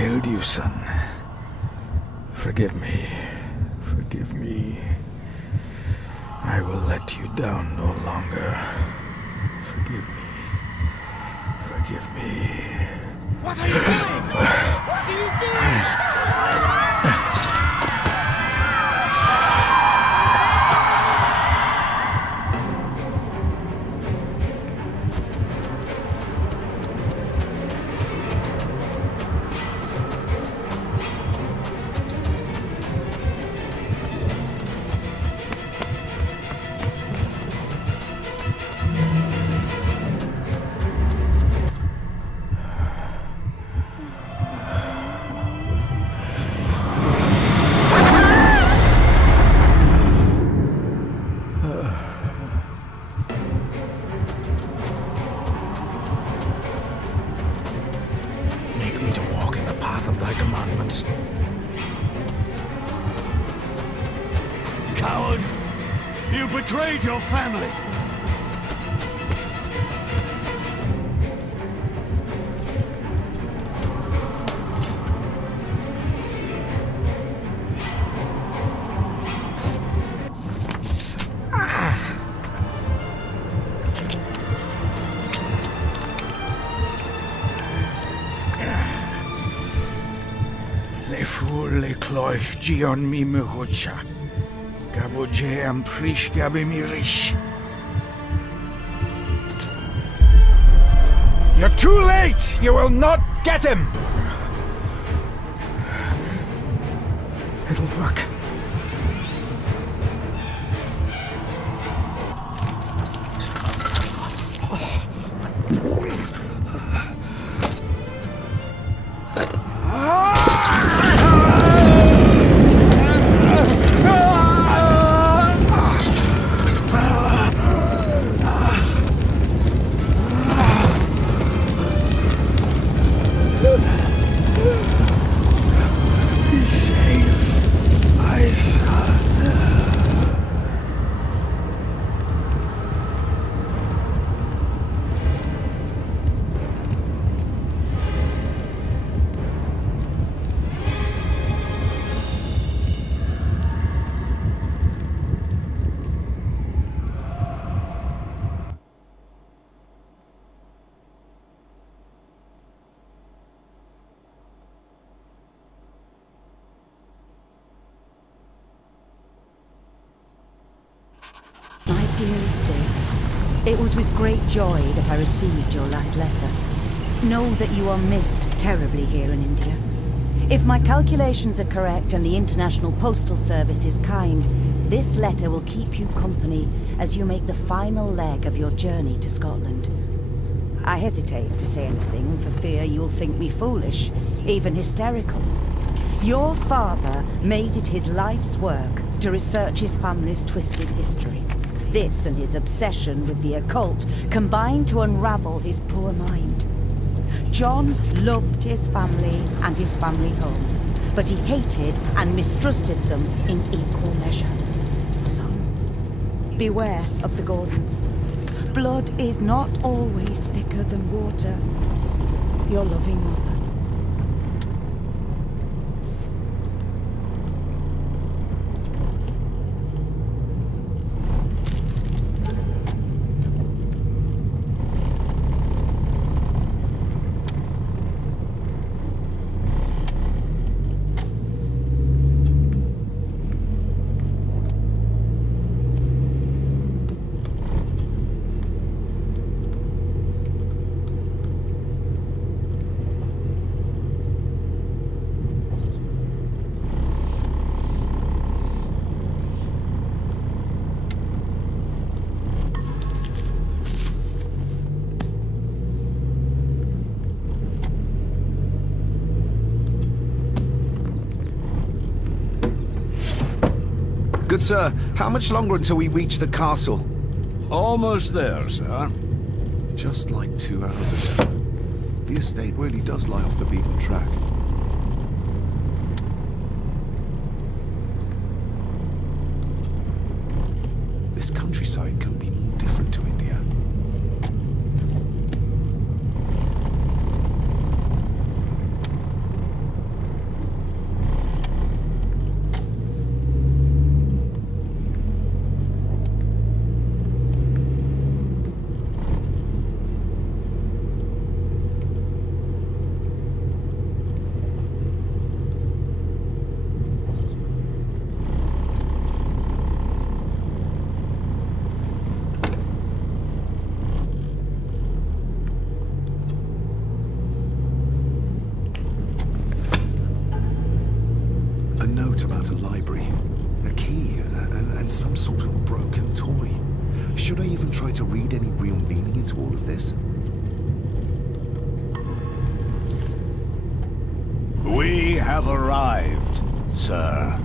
failed you, son. Forgive me. Forgive me. I will let you down no longer. Forgive me. Forgive me. What are you doing? What are you doing? Coward! You betrayed your family! Le fu le cloich gion mi muhucha. Gaboje am prish gabi mi rish. You're too late! You will not get him! It'll work. My dearest David, it was with great joy that I received your last letter. Know that you are missed terribly here in India. If my calculations are correct and the International Postal Service is kind, this letter will keep you company as you make the final leg of your journey to Scotland. I hesitate to say anything for fear you'll think me foolish, even hysterical. Your father made it his life's work to research his family's twisted history. This and his obsession with the occult combined to unravel his poor mind. John loved his family and his family home, but he hated and mistrusted them in equal measure. Son, beware of the Gordons. Blood is not always thicker than water. Your loving mother. Good sir, how much longer until we reach the castle? Almost there, sir. Just like 2 hours ago. The estate really does lie off the beaten track. This countryside couldn't be more different to India. note about a library, a key, and some sort of broken toy. Should I even try to read any real meaning into all of this? We have arrived, sir.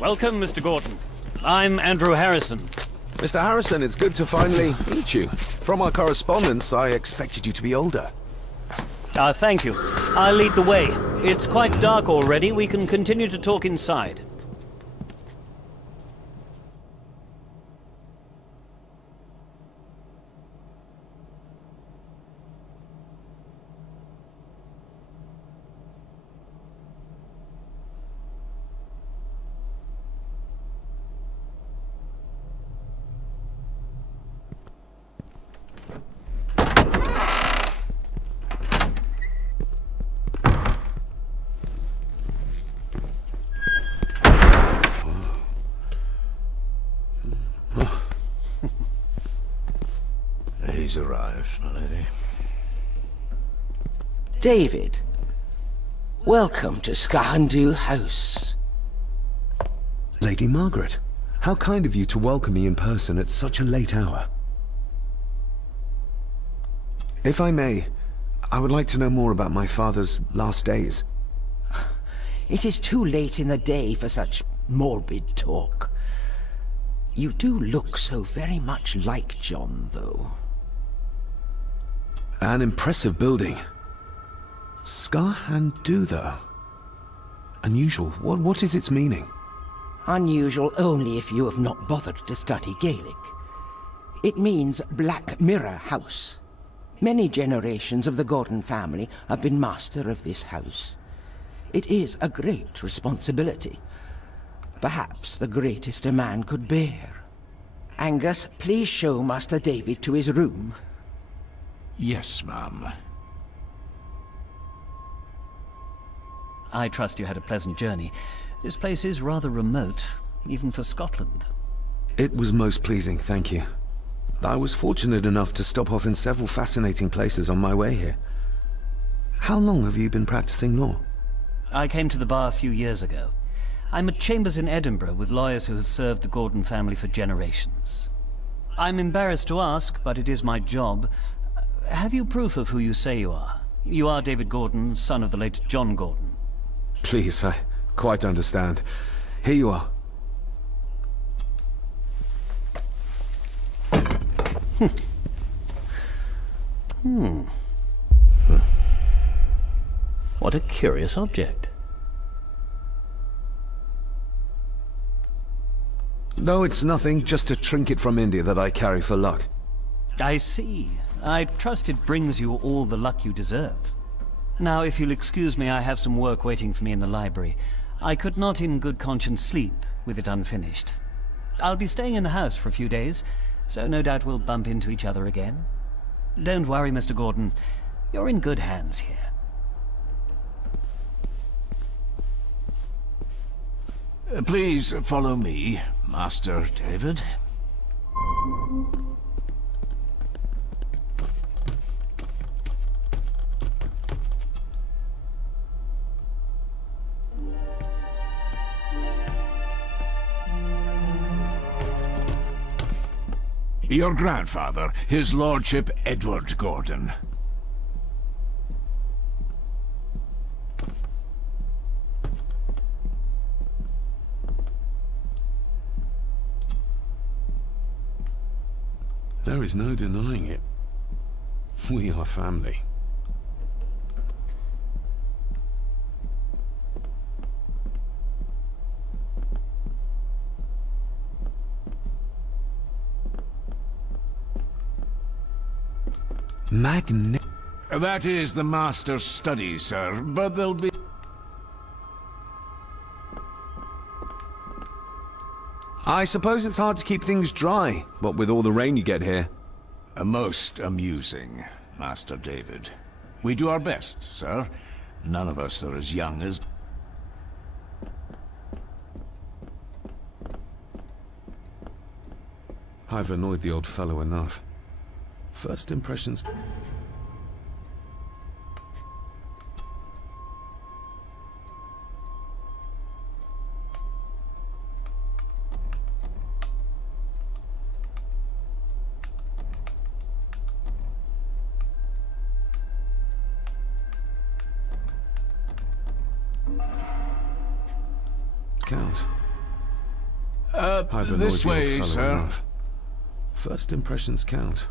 Welcome, Mr. Gordon. I'm Andrew Harrison. Mr. Harrison, it's good to finally meet you. From our correspondence, I expected you to be older. Thank you. I'll lead the way. It's quite dark already. We can continue to talk inside. He's arrived, my lady. David, welcome to Skahandu House. Lady Margaret, how kind of you to welcome me in person at such a late hour. If I may, I would like to know more about my father's last days. It is too late in the day for such morbid talk. You do look so very much like John, though. An impressive building. Skahandu, though. Unusual. What is its meaning? Unusual only if you have not bothered to study Gaelic. It means Black Mirror House. Many generations of the Gordon family have been master of this house. It is a great responsibility. Perhaps the greatest a man could bear. Angus, please show Master David to his room. Yes, ma'am. I trust you had a pleasant journey. This place is rather remote, even for Scotland. It was most pleasing, thank you. I was fortunate enough to stop off in several fascinating places on my way here. How long have you been practicing law? I came to the bar a few years ago. I'm at chambers in Edinburgh with lawyers who have served the Gordon family for generations. I'm embarrassed to ask, but it is my job. Have you proof of who you say you are? You are David Gordon, son of the late John Gordon. Please, I quite understand. Here you are. What a curious object. No, it's nothing, just a trinket from India that I carry for luck. I see. I trust it brings you all the luck you deserve. Now, if you'll excuse me, I have some work waiting for me in the library. I could not in good conscience sleep with it unfinished. I'll be staying in the house for a few days, so no doubt we'll bump into each other again. Don't worry, Mr. Gordon. You're in good hands here. Please follow me, Master David. Your grandfather, his lordship Edward Gordon. There is no denying it. We are family. That is the master's study, sir, but there'll be... I suppose it's hard to keep things dry, what with all the rain you get here. Most amusing, Master David. We do our best, sir. None of us are as young as... I've annoyed the old fellow enough. First impressions... count. I've annoyed this the old way, fellow sir. enough. First impressions count.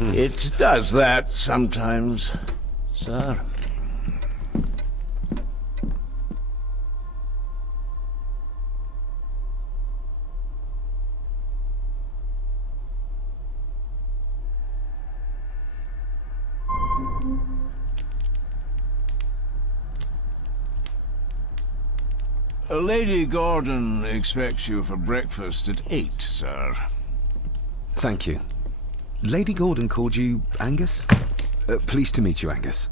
It does that sometimes, sir. Lady Gordon expects you for breakfast at 8, sir. Thank you. Lady Gordon called you Angus? Pleased to meet you, Angus.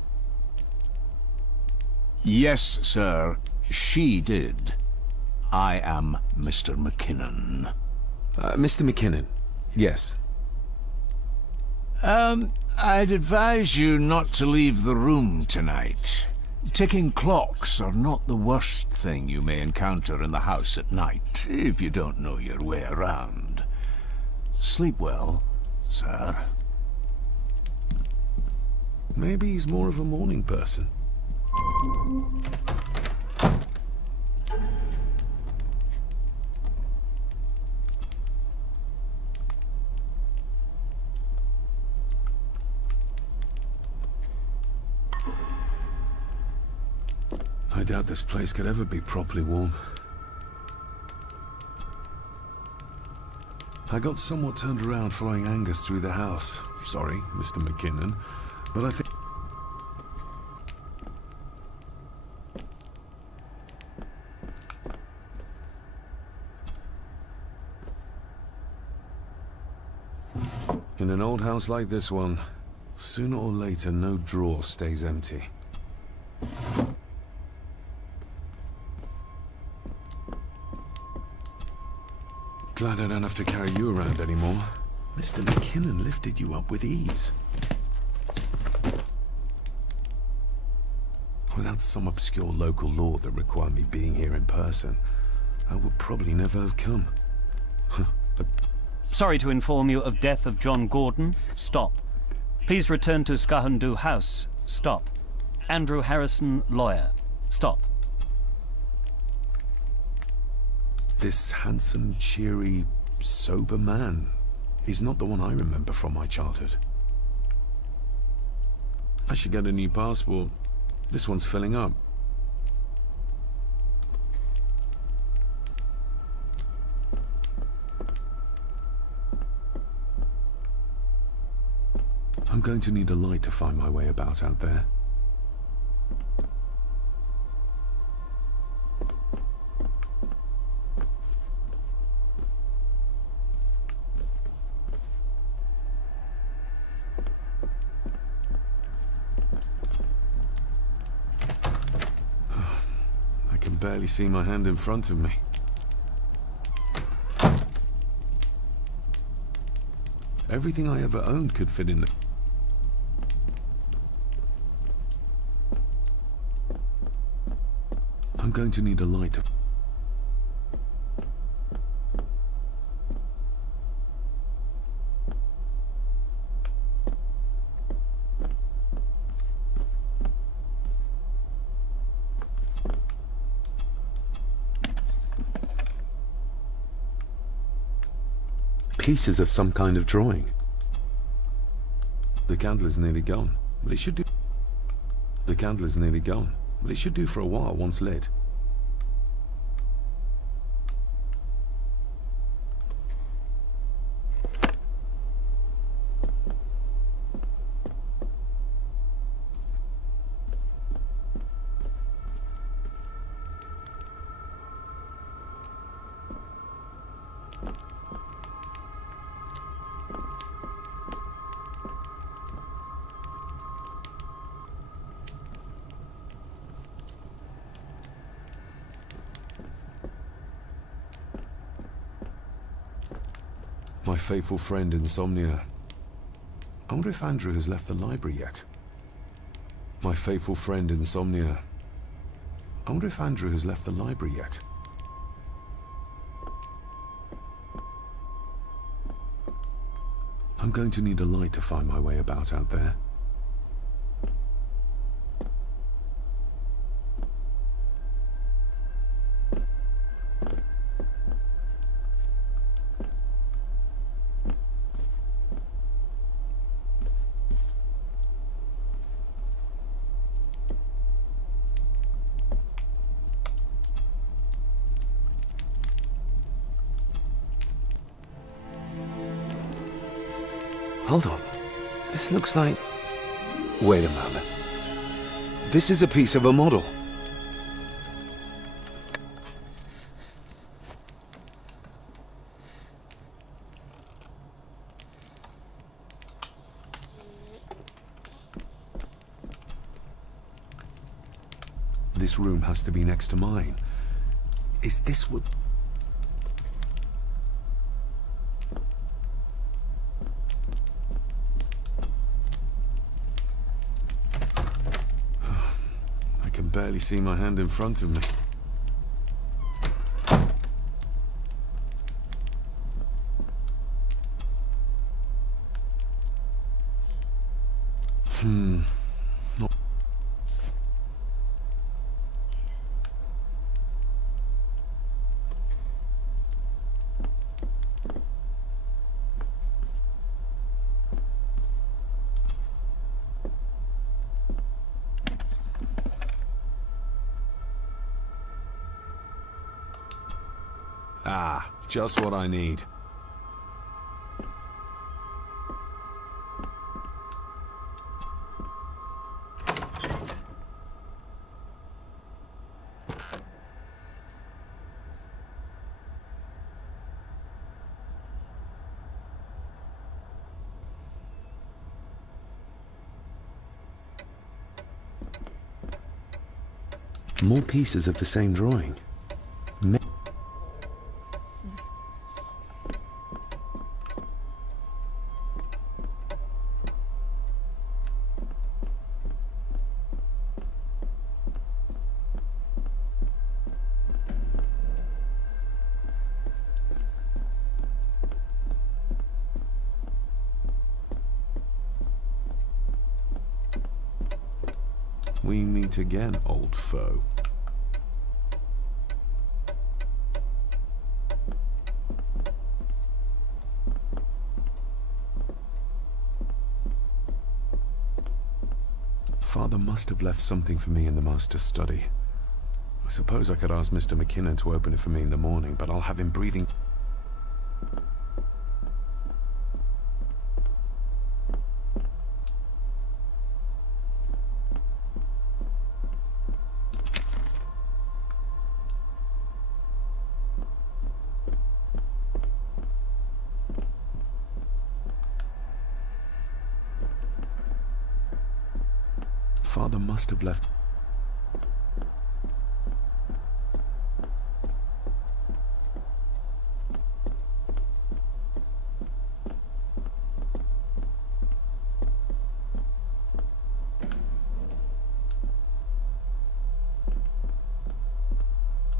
Yes, sir. She did. I am Mr. McKinnon. Mr. McKinnon. Yes. I'd advise you not to leave the room tonight. Ticking clocks are not the worst thing you may encounter in the house at night, if you don't know your way around. Sleep well, sir. Maybe he's more of a morning person. I doubt this place could ever be properly warm. I got somewhat turned around following Angus through the house. Sorry, Mr. McKinnon, but I think... In an old house like this one, sooner or later no drawer stays empty. Glad I don't have to carry you around anymore. Mr. McKinnon lifted you up with ease. Without some obscure local law that required me being here in person, I would probably never have come. Sorry to inform you of death of John Gordon. Stop. Please return to Skahundu House. Stop. Andrew Harrison, lawyer. Stop. This handsome, cheery, sober man is not the one I remember from my childhood. I should get a new passport. This one's filling up. I'm going to need a light to find my way about out there. I can barely see my hand in front of me. Everything I ever owned could fit in the... I'm going to need a light to... pieces of some kind of drawing. The candle is nearly gone, but it should do. The candle is nearly gone, but it should do for a while once lit. My faithful friend Insomnia. I wonder if Andrew has left the library yet. My faithful friend Insomnia. I wonder if Andrew has left the library yet. I'm going to need a light to find my way about out there. Hold on. This looks like... Wait a moment. This is a piece of a model. This room has to be next to mine. Is this what... I can barely see my hand in front of me. Not... Ah, just what I need. More pieces of the same drawing. We meet again, old foe. Father must have left something for me in the master's study. I suppose I could ask Mr. McKinnon to open it for me in the morning, but I'll have him breathing... Father must have left...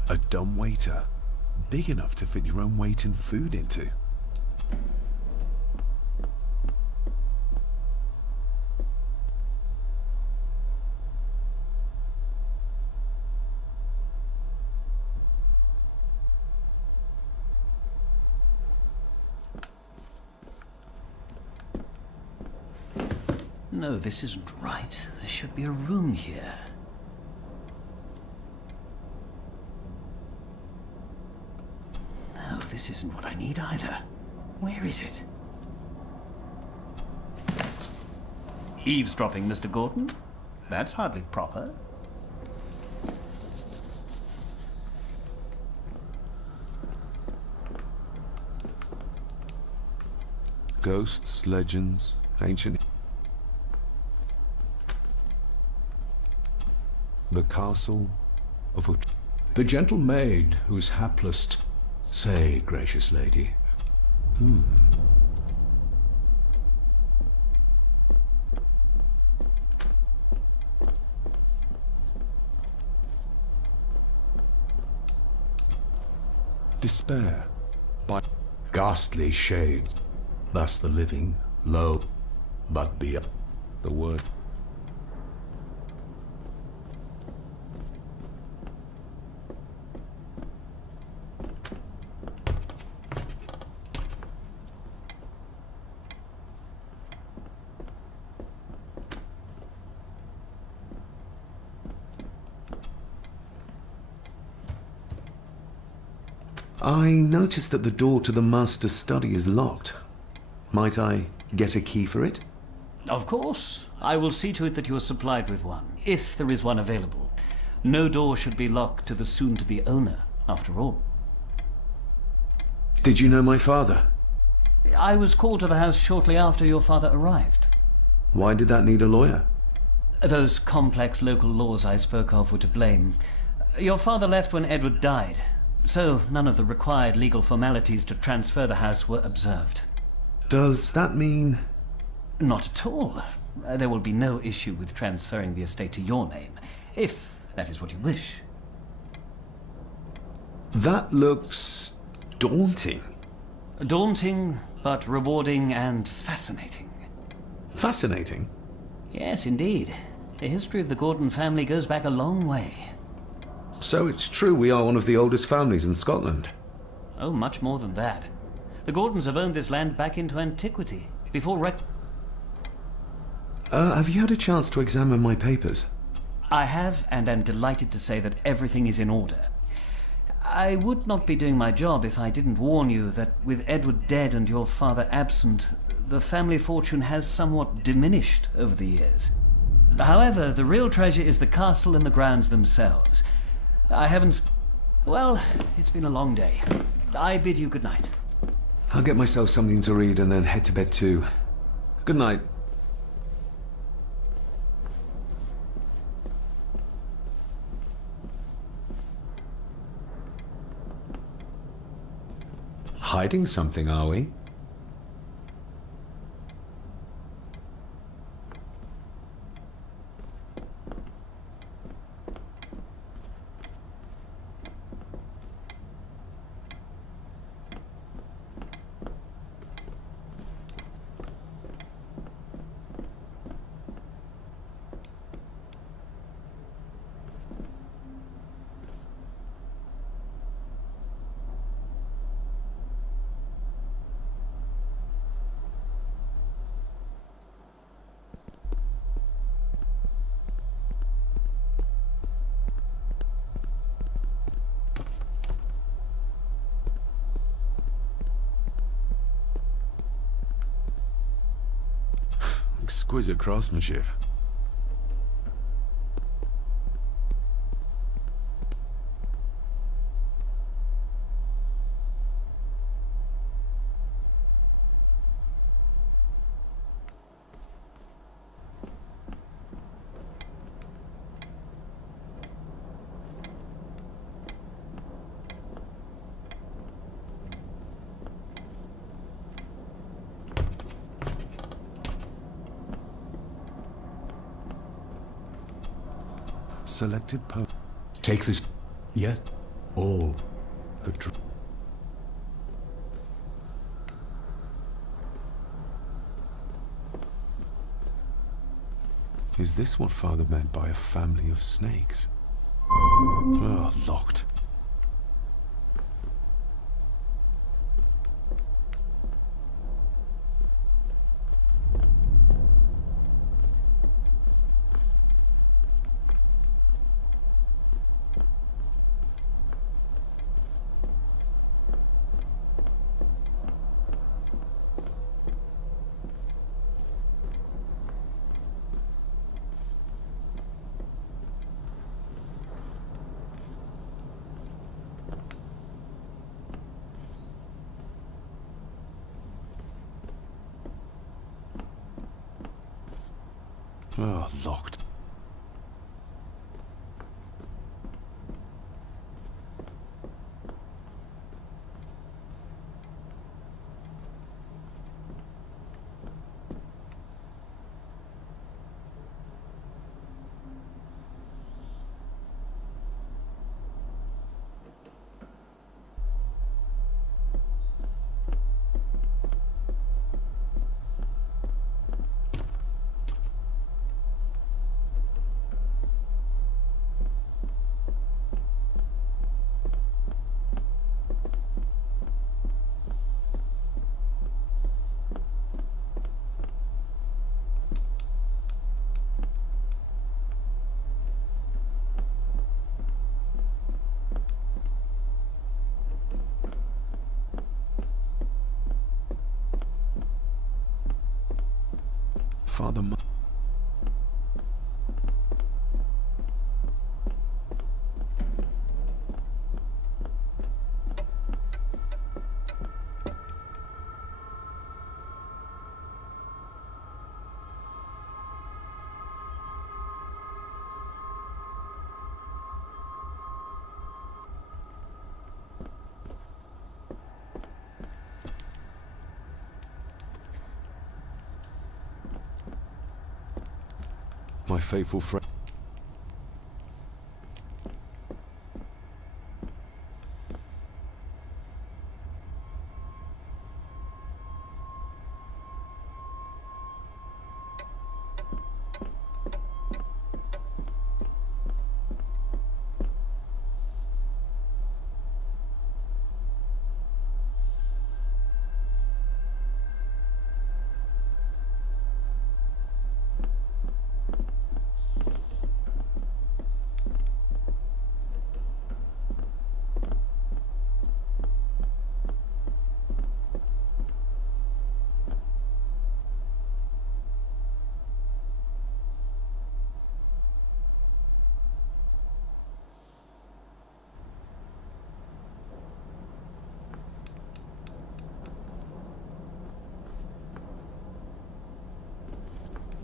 A dumbwaiter, big enough to fit your own weight and food into. No, this isn't right. There should be a room here. No, this isn't what I need either. Where is it? Eavesdropping, Mr. Gordon? That's hardly proper. Ghosts, legends, ancient... The castle of The gentle maid whose hapless... Say, gracious lady. Despair. By Ghastly shades. Thus the living, lo, but be a... the word. I noticed that the door to the master's study is locked. Might I get a key for it? Of course. I will see to it that you are supplied with one, if there is one available. No door should be locked to the soon-to-be owner, after all. Did you know my father? I was called to the house shortly after your father arrived. Why did that need a lawyer? Those complex local laws I spoke of were to blame. Your father left when Edward died, so none of the required legal formalities to transfer the house were observed. Does that mean... Not at all. There will be no issue with transferring the estate to your name, if that is what you wish. That looks... daunting. Daunting, but rewarding and fascinating. Fascinating? Yes, indeed. The history of the Gordon family goes back a long way. So it's true we are one of the oldest families in Scotland. Oh, much more than that. The Gordons have owned this land back into antiquity, before have you had a chance to examine my papers? I have, and am delighted to say that everything is in order. I would not be doing my job if I didn't warn you that with Edward dead and your father absent, the family fortune has somewhat diminished over the years. However, the real treasure is the castle and the grounds themselves. I haven't... well, it's been a long day. I bid you good night. I'll get myself something to read and then head to bed too. Good night. Hiding something, are we? Exquisite craftsmanship. Selected poem. Take this, yet all a dream. Is this what Father meant by a family of snakes? Oh, locked. Oh, locked. Father... My faithful friend...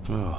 Oh...